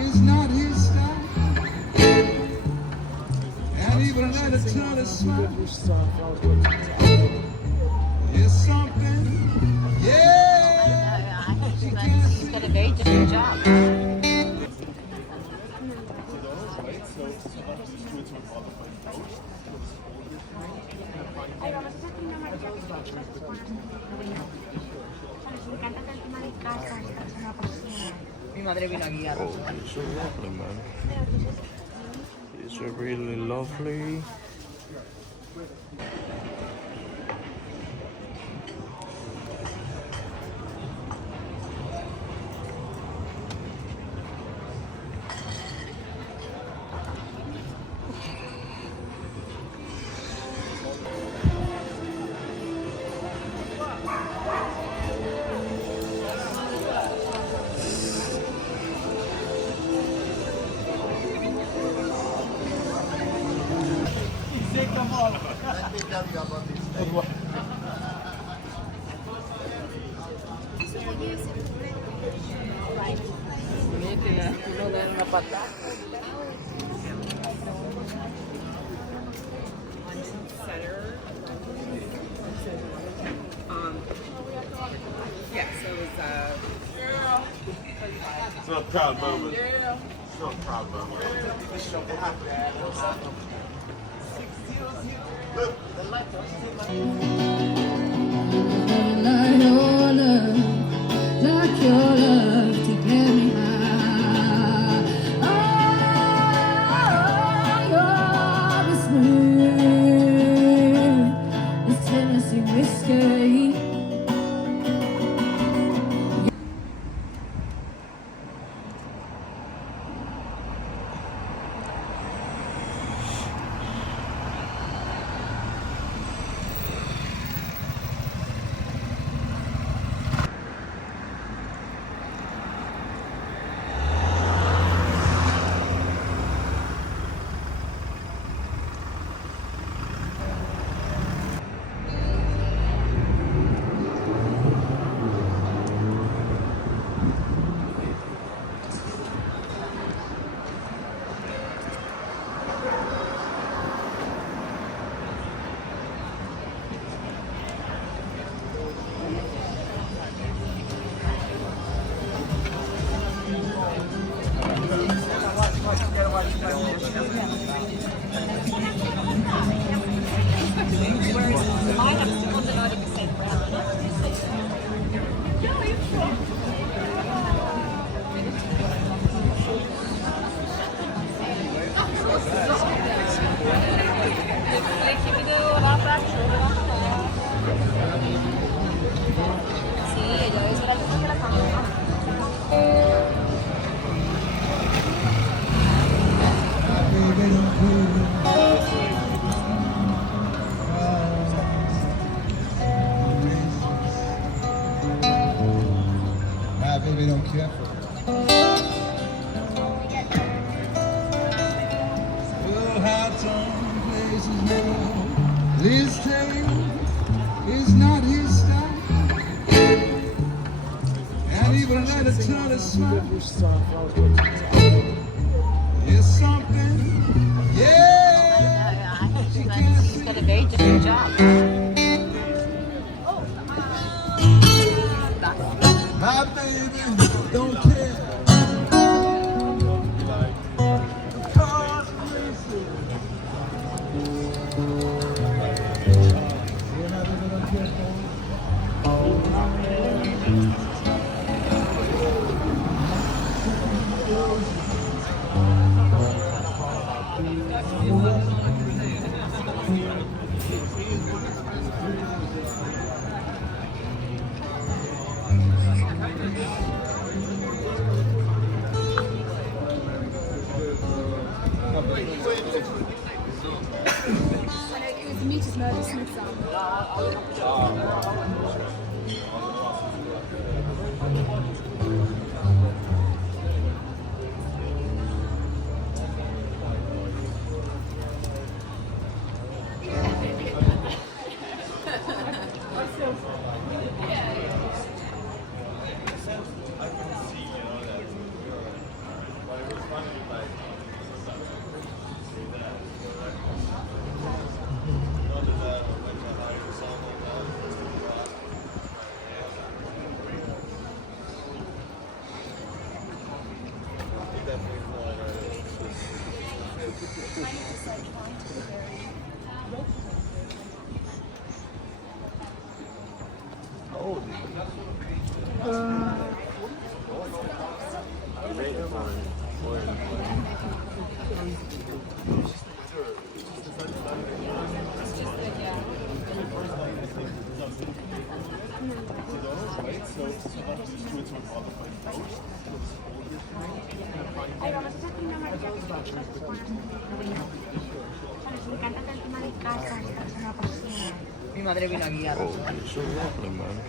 is not his style, and even let it turn a smile is something, yeah. He's got a very different job. Mi madre vino a guiar. Oh, these are lovely, man. These are really lovely. It's not a proud moment. It's not a proud moment. Look. Like your love to get me high. Oh, you're smooth as Tennessee whiskey. Baby don't care for it. Well, how some places know this tale is not his style, and even let it turn a smile is something, yeah. He's got a very different job. My baby don't care. Cause The meat is murder smooth sound. Ahí vamos a hacer una maravilla que nos encanta el tema de casa, es una pasión. Mi madre vino aquí a Oh, it's so lovely, man.